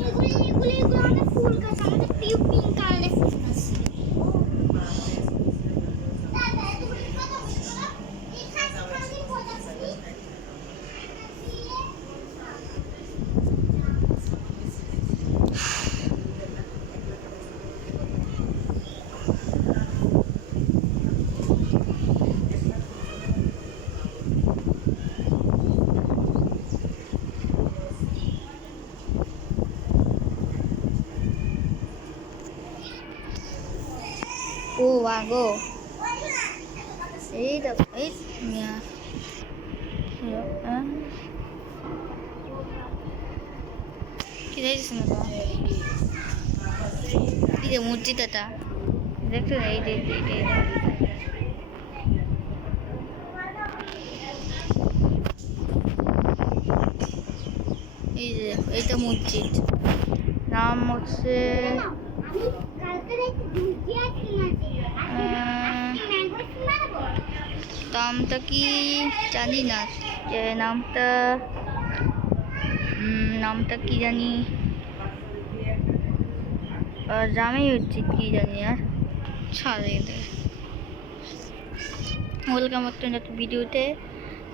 এগুলো আমাদের ফুল গাছ, আমাদের পিঙ্ক কালারের ফুল গাছ। ও আগো এই দেখো এই মিয়া কি দেখছিস না তো এই যে মসজিদটা দেখছো এই যে এই যে এইটা মসজিদ, নাম হচ্ছে নামটা কি জানি না, নামটা কি জানি, জামাই মসজিদ কি জানি আর ছাড়ে। ওয়েলকাম একটা নতুন ভিডিওতে।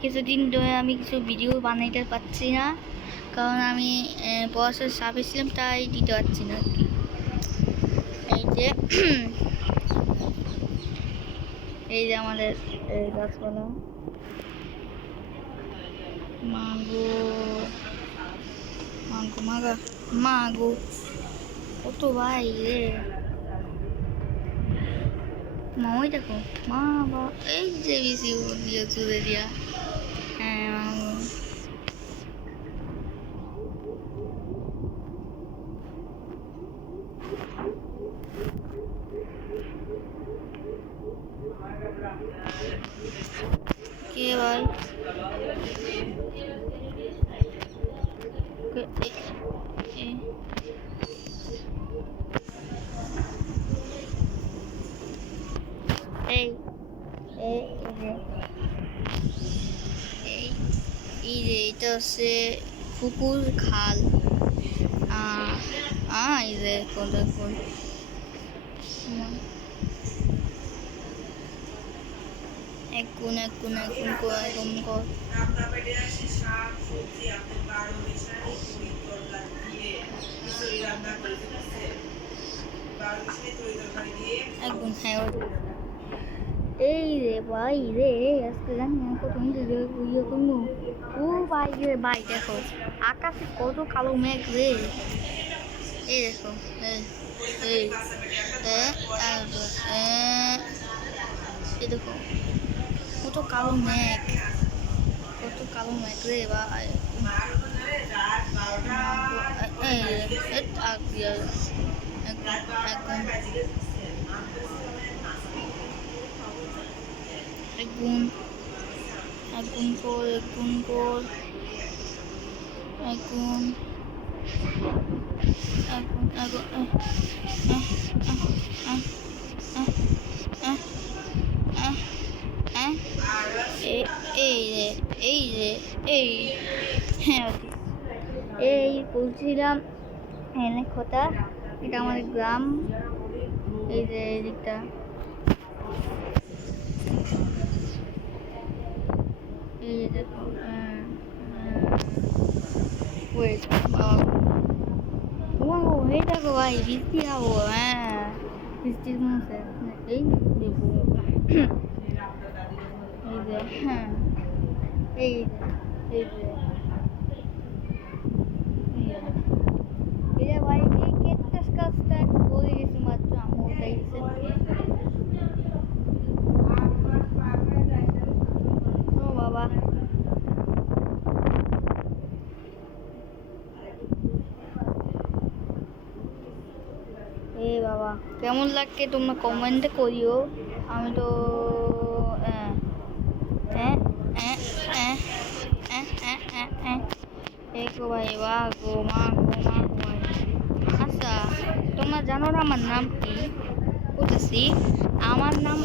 কিছুদিন ধরে আমি কিছু ভিডিও বানাইতে পারছি না, কারণ আমি পড়াশোনার চাপে ছিলাম, তাই দিতে পারছি না আর কি। এই যে আমাদের এই গাছপালা, মাগো কত ভাই রে, মা ওই দেখো মা বা এই যে বেশি দিয়ে চুড়ে দিয়া, হ্যাঁ মাগো কে ভাই এই যে এটা হচ্ছে পুকুর খাল, এই যে দেখুন একুন কর একদম হ্যাঁ। এই রে ভাই রে, আজকে জানি না কত ইয়ে করবো। ও ভাই রে ভাই দেখো আকাশে কত কালো মেঘ রে, এই দেখো এই দেখো কত কালো মেঘ রে ভাই, একদম একগুণ কর হ্যাঁ এই বলছিলাম এনে কথা, এটা আমাদের গ্রাম, এই যে এদিকটা এই দেখো এই দেখো ভাই বৃষ্টি হবো, হ্যাঁ বৃষ্টির মধ্যে এই দেবো এই যে হ্যাঁ এই যে ভাই এই কেকটাস কাজটা একটু বলে গেছি মাত্র, আমি ওটাই ও বাবা এ বাবা কেমন লাগছে তোমরা কমেন্টে করিও। আমি তো ভাই বা গো মা আচ্ছা তোমরা জানো না আমার নাম কি? বলতেছি আমার নাম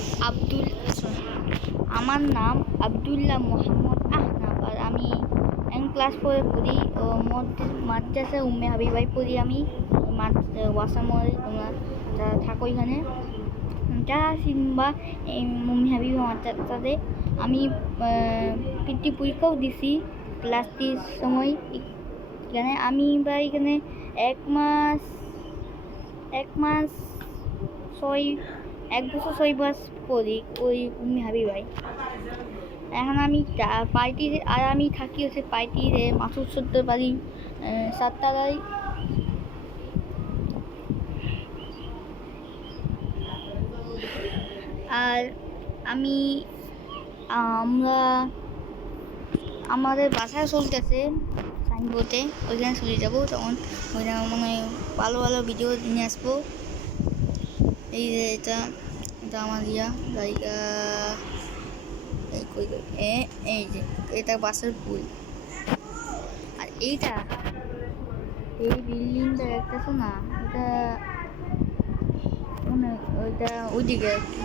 আব্দুল্লাহ মোহাম্মদ আহনাফ, আর আমি ক্লাস 4 পড়ি মাদ্রাসা উম্মে হাবিবাই পড়ি আমি ওয়াসামল তোমরা যারা থাকো এখানে যারা কিংবা এই উম্মে হাবিবা মাদ্রাসাতে আমি পিটি পরীক্ষাও দিছি ক্লাস 3 সময় এখানে আমি বা এখানে এক বছর 6 মাস পড়ি ওই উম্মে হাবিবাই। এখন আমি পার্টিতে আর আমি থাকি হচ্ছে পার্টিতে মাসুদ সত্তর বাড়ি 7 আর আমাদের বাসায় চলতেছে সাইনবোর্ডে ওইখানে চলে যাবো তখন ওইখানে মনে হয় ভালো ভালো ভিডিও নিয়ে আসবো। এই যে এটা আমার জায়গা এই যে এটা বাসের পুল আর এই বিল্ডিংটা দেখতেছো না এটা মানে ওইটা ওইদিকে আর কি।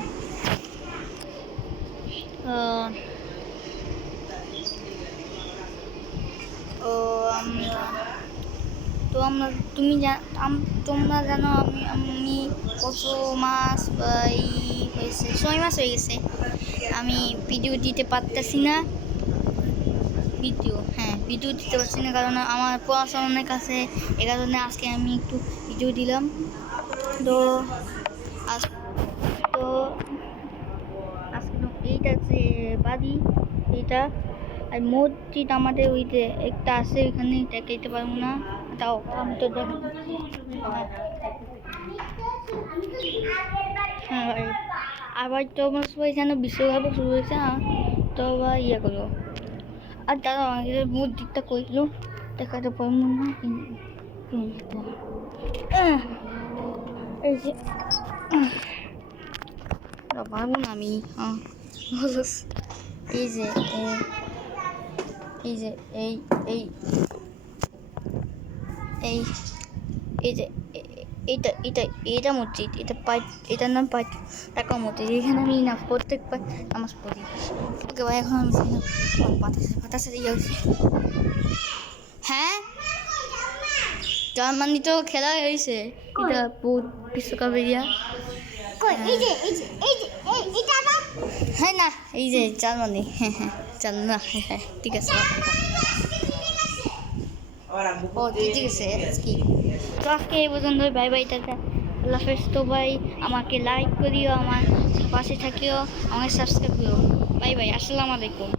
তোমরা জানো আমি কত মাস হয়েছে 6 মাস হয়ে গেছে আমি ভিডিও দিতে পারতেছি না ভিডিও দিতে পারছি না কারণ আমার পড়াশোনার কাছে এ কারণে আজকে আমি একটু ভিডিও দিলাম। তো আজকে এইটা যে বাড়ি এইটা আর মসজিদ আমাদের ওইতে একটা আছে ওইখানে দেখাইতে পারবো না তাও আমি তো আবার তো আমার সবাই যেন বিশ্বকাপও শুরু হয়েছে না তো আবার ইয়ে করবো আর দাদা আমাকে মসজিদটা করলো দেখাতে পারবো না এই যে পারবো না আমি এইটা মসজিদ এটার নাম টাকা মসজিদ এখানে আমি না প্রত্যেকবার নামাজ পড়ি। ওকে ভাই এখন আমি বাতাসে দিয়ে যাচ্ছি। হ্যাঁ জার্মানি তো খেলা হয়েছে এটা বিশ্বকাপ এরিয়া হ্যাঁ না এই যে জার্মানি হ্যাঁ ঠিক আছে ঠিক আছে কি তো আজকে এই পর্যন্ত বাই বাই টাটা আল্লাহ হাফেজ। তো ভাই আমাকে লাইক করিও আমার পাশে থাকিও আমাকে সাবস্ক্রাইব করিও বাই বাই আসসালামু আলাইকুম।